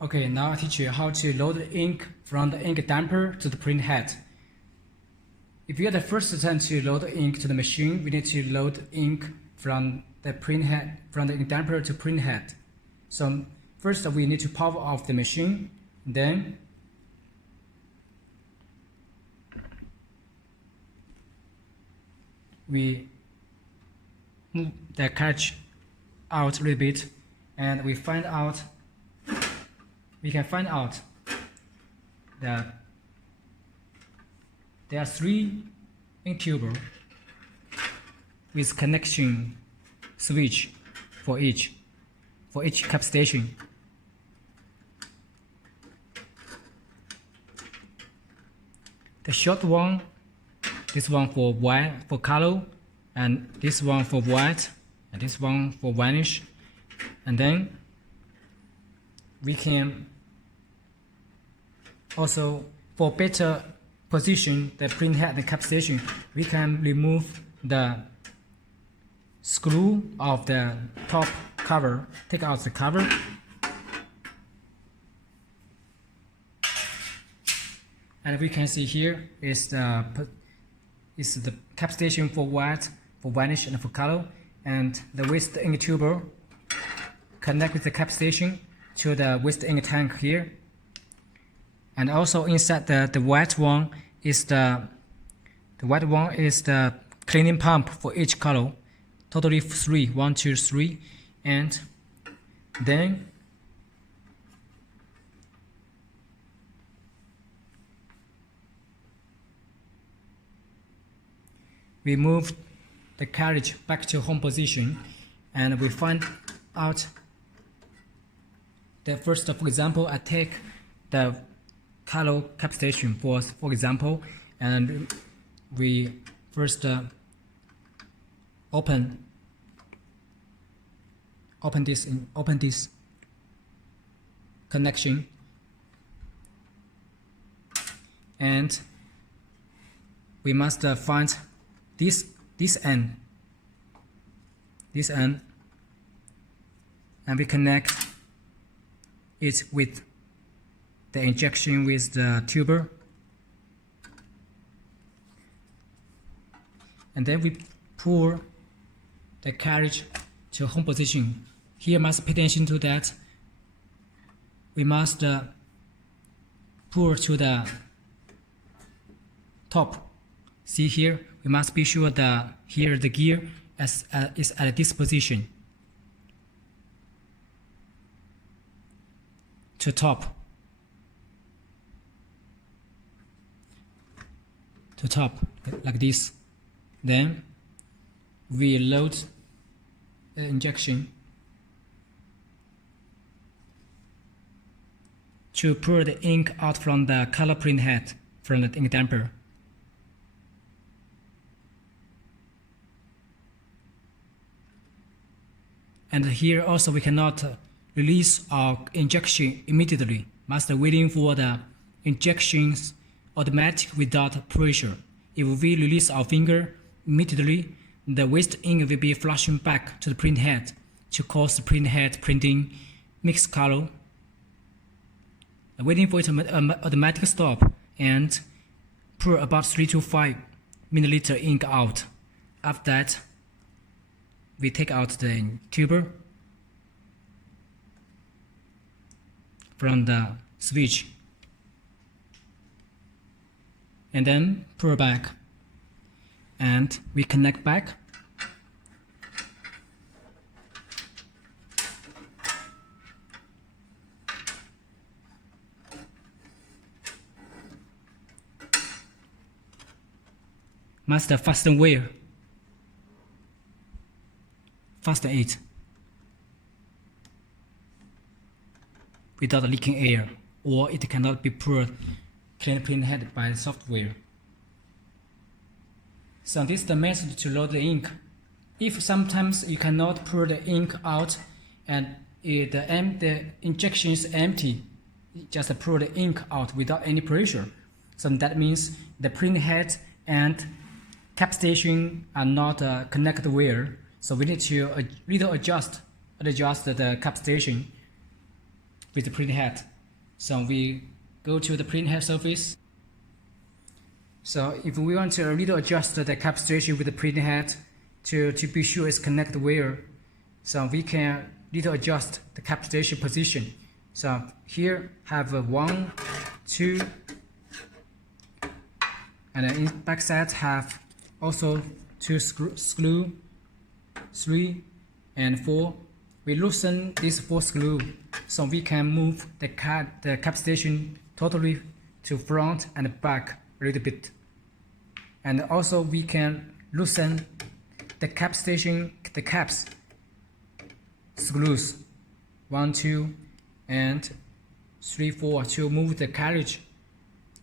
Okay, now I'll teach you how to load the ink from the ink damper to the print head. If you are the first time to load the ink to the machine, we need to load ink from the print head, from the ink damper to print head. So first we need to power off the machine, then we move the cartridge out a little bit, and we can find out that there are 3 ink tubes with connection switch for each cap station. The short one, this one for white, for color, and this one for white, and this one for varnish. And then we can also, for better position the print head and cap station, we can remove the screw of the top cover, take out the cover, and we can see here is the cap station for white, for varnish, and for color, and the waste ink tube connect with the cap station to the waste ink tank here. And also inside the white one is the cleaning pump for each color, totally 3, 1, 2, 3, and then we move the carriage back to home position, and we find out that first, for example, I take the color cap station for example, and we first open this connection, and we must find this end, and we connect it with the injection with the tuber, and then we pull the carriage to home position. Here must pay attention to that. We must pull to the top. See here, we must be sure that here the gear is at this position. To top. Like this. Then we load the injection to pour the ink out from the color print head from the ink damper. And here also we cannot release our injection immediately. Must waiting for the injections automatic without pressure. If we release our finger immediately, the waste ink will be flushing back to the print head to cause the print head printing mixed color. Waiting for it to automatic stop and pour about 3 to 5 milliliter ink out. After that, we take out the tuber from the switch, and then pour back, and we connect back. Must fasten wire, fasten it without leaking air, or it cannot be poured clean print head by software. So this is the method to load the ink. If sometimes you cannot pour the ink out and the injection is empty, just pour the ink out without any pressure. So that means the print head and cap station are not connected wire. So we need to little adjust the cap station with the printhead. So we go to the printhead surface. So if we want to a little adjust the cap station with the printhead to be sure it's connected where, so we can little adjust the cap station position. So here have a 1, 2, and in back side have also 2 screw, 3 and 4. We loosen these 4 screws so we can move the cap station totally to front and back a little bit. And also we can loosen the cap station, the caps screws 1, 2 and 3, 4 to move the carriage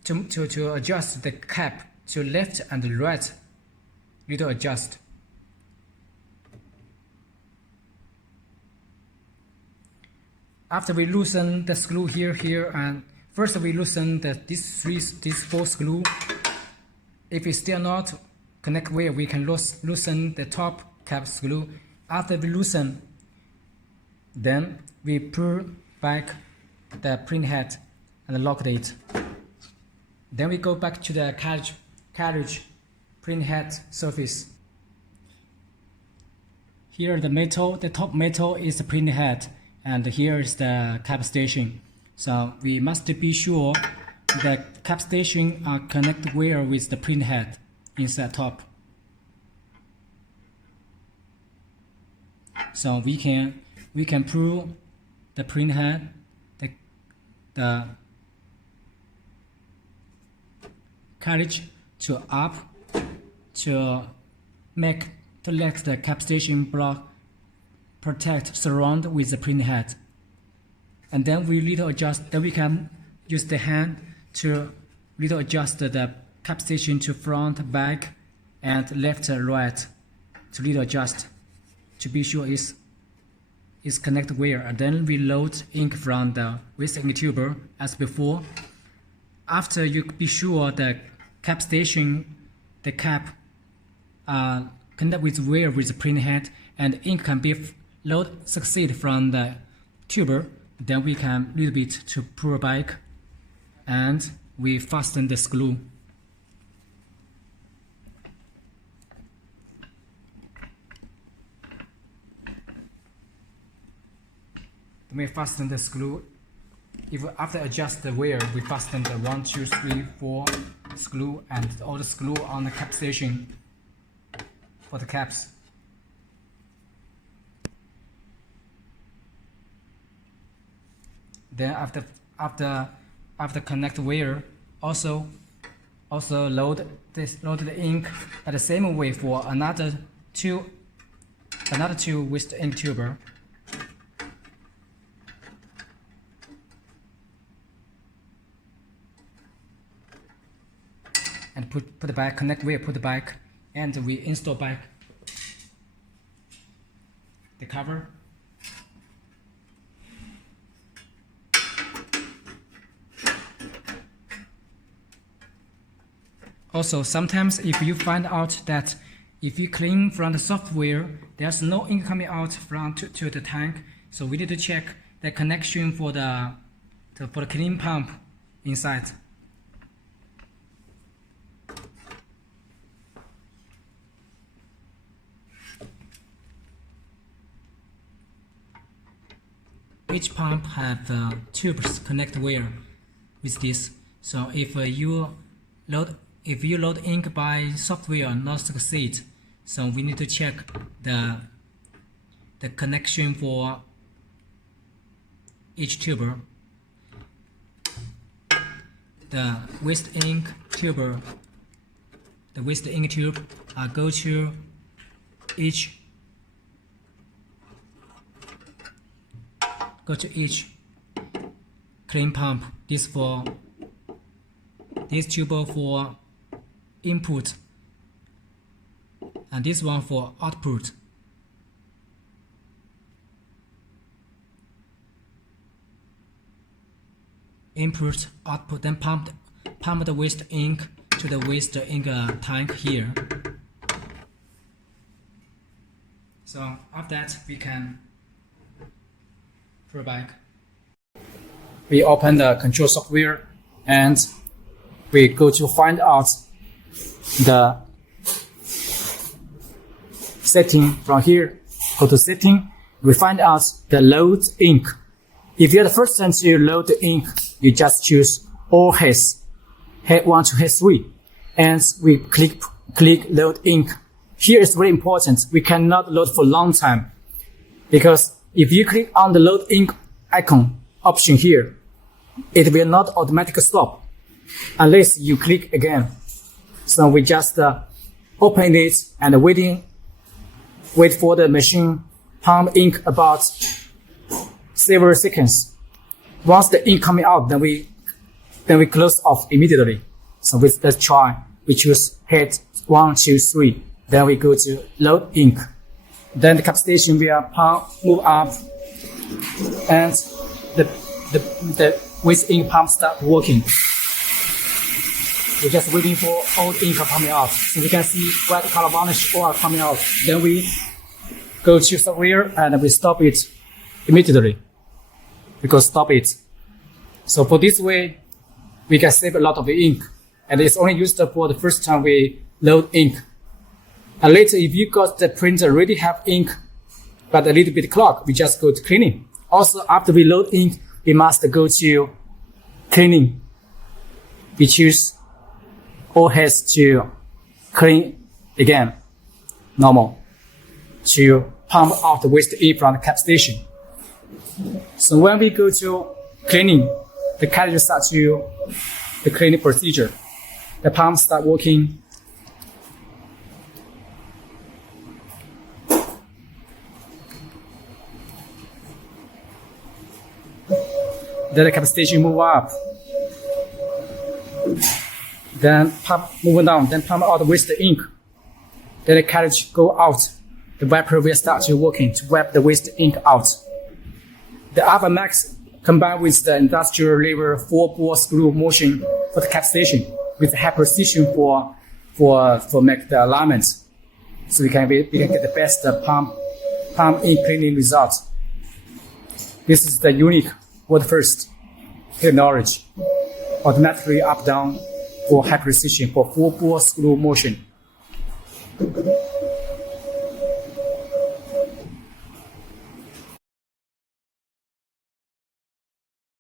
to adjust the cap to left and right. Little adjust. After we loosen the screw here, and first we loosen these 4 screw. If it's still not connect well, we can loosen the top cap screw. After we loosen, then we pull back the printhead and lock it. Then we go back to the carriage printhead surface. Here the top metal is the printhead, and here is the cap station. So we must be sure the cap station are connected well with the printhead inside top. So we can pull the printhead, the carriage to up to let the cap station block surround with the printhead. And then we little adjust. Then we can use the hand to little adjust the cap station to front, back, and left, right. To little adjust to be sure it's connected well. And then we load ink from the waste ink tuber as before. After you be sure the cap station, the cap connect with well with the printhead, and ink can be succeed from the tuber. Then we can little bit to pull back, and we fasten the screw. We fasten the screw. If after adjust the wear, we fasten the 1, 2, 3, 4 screw and all the screw on the cap station for the caps. Then after connect wire, also load the ink at the same way for another two with the ink tuber. And put the back, connect wire, put the back, and we install back the cover. Also, sometimes if you find out that if you clean from the software, there's no ink coming out from to the tank, so we need to check the connection for the clean pump inside. Each pump have tubes connect wire with this. So if you load ink by software not succeed, so we need to check the connection for each tuber. The waste ink tuber, the waste ink tube go to each clean pump. This tube for input, and this one for output. Input, output, then pump the waste ink to the waste ink tank here. So after that we can pull back. we open the control software and we go to find out the setting from here. Go to setting, we find out the load ink. If you're the first time to load the ink, you just choose all heads, head 1 to head 3, and we click load ink. Here is very important. We cannot load for a long time because if you click on the load ink icon option here, it will not automatically stop unless you click again. So we just open it and wait for the machine pump ink about several seconds. Once the ink coming out, then we close off immediately. So let's try. We choose head 1, 2, 3. Then we go to load ink. Then the cap station will move up, and the waste ink pump start working. We're just waiting for old ink coming out. So we can see white color varnish oil coming out. Then we go to software and we stop it immediately. We go stop it. So for this way, we can save a lot of the ink. And it's only used for the first time we load ink. And later, if you got the printer already have ink, but a little bit clogged, we just go to cleaning. Also, after we load ink, we must go to cleaning. We choose all heads to clean again, normal, to pump out the waste ink from the cap station. So when we go to cleaning, the cartridge starts to the cleaning procedure. The pump start working. Then the cap station move up. Then pump moving down. Then pump out with the ink. Then the cartridge go out. The wiper will start to working to wipe the waste ink out. The Alpha Max combined with the industrial lever 4-bore screw motion for the cap station with high precision for make the alignments. So we can get the best pump ink cleaning results. This is the unique world first technology. Automatically up down for high precision for 4-bore screw motion.